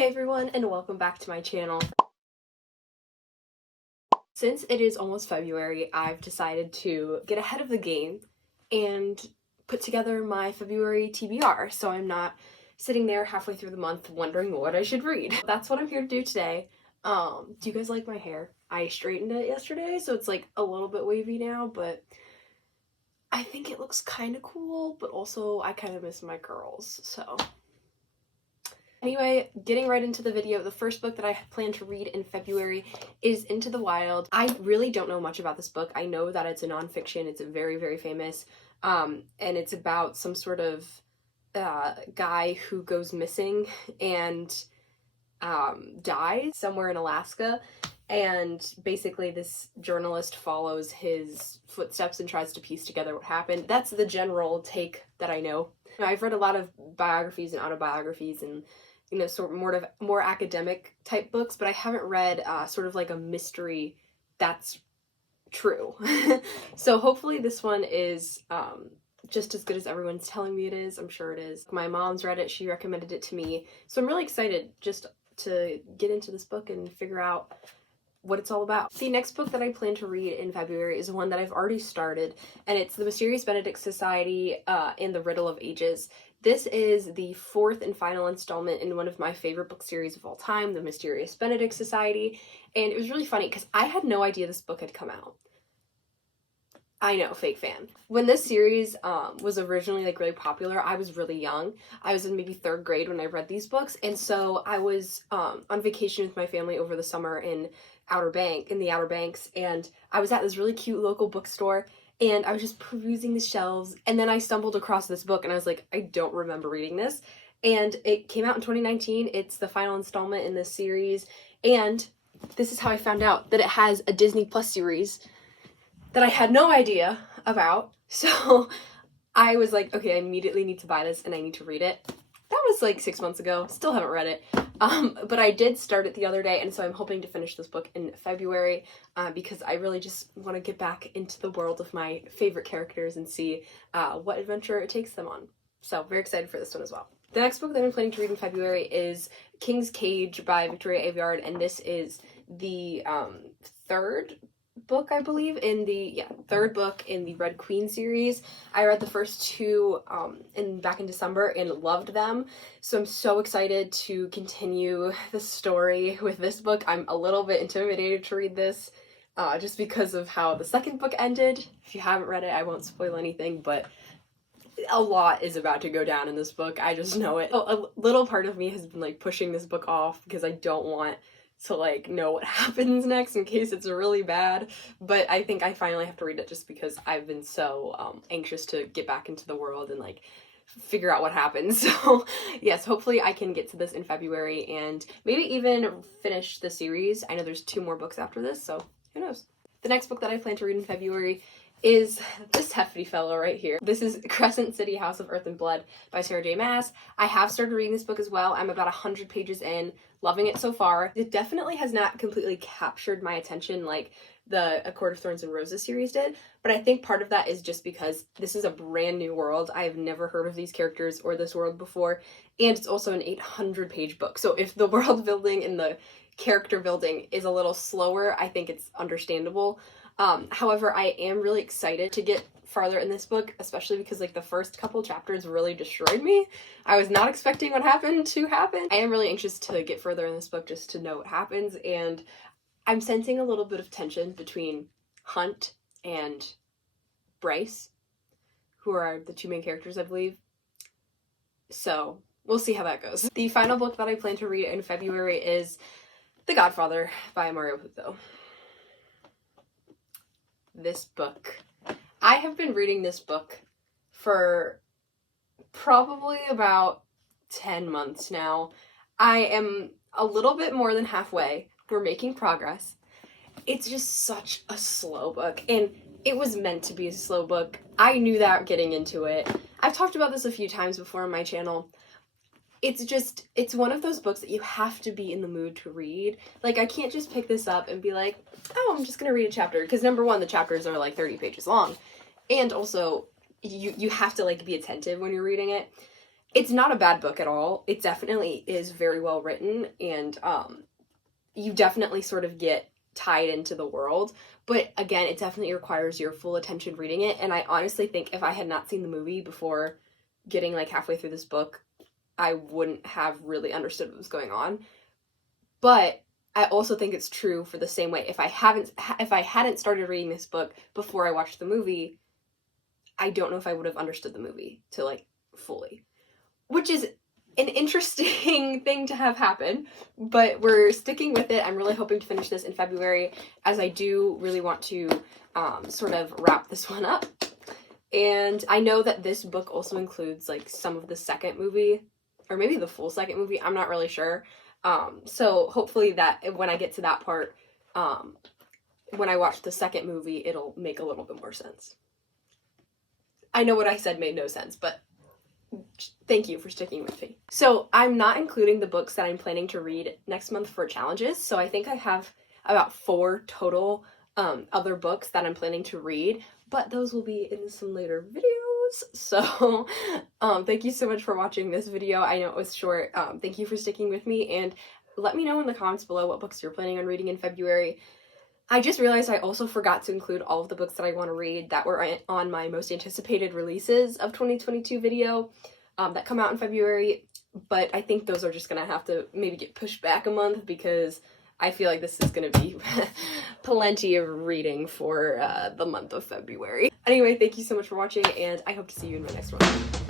Hey everyone, and welcome back to my channel. Since it is almost February, I've decided to get ahead of the game and put together my February TBR, so I'm not sitting there halfway through the month wondering what I should read. That's what I'm here to do today. Do you guys like my hair? I straightened it yesterday, so it's like a little bit wavy now, but I think it looks kind of cool, but also I kind of miss my curls, so... Anyway, getting right into the video, the first book that I plan to read in February is Into the Wild. I really don't know much about this book. I know that it's a nonfiction. It's very, very famous, and it's about some sort of guy who goes missing and dies somewhere in Alaska, and basically this journalist follows his footsteps and tries to piece together what happened. That's the general take that I know. I've read a lot of biographies and autobiographies and sort of more academic type books, but I haven't read sort of like a mystery that's true. So hopefully this one is just as good as everyone's telling me it is. I'm sure it is. My mom's read it. She recommended it to me. So I'm really excited just to get into this book and figure out what it's all about. The next book that I plan to read in February is one that I've already started, and it's The Mysterious Benedict Society and the Riddle of Ages. This is the fourth and final installment in one of my favorite book series of all time, The Mysterious Benedict Society, and it was really funny because I had no idea this book had come out. I know, fake fan. When this series was originally like really popular, I was really young. I was in maybe 3rd grade when I read these books, and so I was on vacation with my family over the summer in the Outer Banks, and I was at this really cute local bookstore, and I was just perusing the shelves, and then I stumbled across this book, and I was like, I don't remember reading this, and it came out in 2019. It's the final installment in this series, and this is how I found out that it has a Disney Plus series that I had no idea about, so I was like, okay, I immediately need to buy this, and I need to read it. That was like 6 months ago. Still haven't read it. But I did start it the other day, and so I'm hoping to finish this book in February because I really just want to get back into the world of my favorite characters and see what adventure it takes them on. So very excited for this one as well. The next book that I'm planning to read in February is King's Cage by Victoria Aveyard, and this is the third book, I believe, in the third book in the Red Queen series. I read the first two back in December and loved them, so I'm so excited to continue the story with this book. I'm a little bit intimidated to read this just because of how the second book ended. If you haven't read it, I won't spoil anything, but a lot is about to go down in this book. I just know it. A little part of me has been like pushing this book off because I don't want to like know what happens next in case it's really bad, but I think I finally have to read it just because I've been so anxious to get back into the world and like figure out what happens. So yes, hopefully I can get to this in February and maybe even finish the series. I know there's 2 more books after this, so who knows. The next book that I plan to read in February is this hefty fellow right here. This is Crescent City, House of Earth and Blood by Sarah J. Maas. I have started reading this book as well. I'm about 100 pages in, loving it so far. It definitely has not completely captured my attention like the A Court of Thorns and Roses series did, but I think part of that is just because this is a brand new world. I have never heard of these characters or this world before, and it's also an 800-page book. So if the world building and the character building is a little slower, I think it's understandable. However, I am really excited to get farther in this book, especially because like the first couple chapters really destroyed me. I was not expecting what happened to happen. I am really anxious to get further in this book just to know what happens, and I'm sensing a little bit of tension between Hunt and Bryce, who are the 2 main characters, I believe. So we'll see how that goes. The final book that I plan to read in February is The Godfather by Mario Puzo. This book. I have been reading this book for probably about 10 months now. I am a little bit more than halfway. We're making progress. It's just such a slow book, and it was meant to be a slow book. I knew that getting into it. I've talked about this a few times before on my channel. It's one of those books that you have to be in the mood to read. Like, I can't just pick this up and be like, oh, I'm just gonna read a chapter. Because number one, the chapters are like 30 pages long. And also, you have to like be attentive when you're reading it. It's not a bad book at all. It definitely is very well written, and you definitely sort of get tied into the world. But again, it definitely requires your full attention reading it. And I honestly think if I had not seen the movie before getting like halfway through this book, I wouldn't have really understood what was going on. But I also think it's true for the same way. If I hadn't started reading this book before I watched the movie, I don't know if I would have understood the movie to like fully. Which is an interesting thing to have happen, but we're sticking with it. I'm really hoping to finish this in February, as I do really want to sort of wrap this one up. And I know that this book also includes like some of the second movie, or maybe the full second movie, I'm not really sure. So hopefully that when I get to that part, when I watch the second movie, it'll make a little bit more sense. I know what I said made no sense, but thank you for sticking with me. So I'm not including the books that I'm planning to read next month for challenges. So I think I have about 4 total other books that I'm planning to read, but those will be in some later videos. So thank you so much for watching this video. I know it was short. Thank you for sticking with me, and let me know in the comments below what books you're planning on reading in February. I just realized I also forgot to include all of the books that I want to read that were on my most anticipated releases of 2022 video that come out in February, but I think those are just going to have to maybe get pushed back a month because I feel like this is going to be plenty of reading for the month of February. Anyway, thank you so much for watching, and I hope to see you in my next one.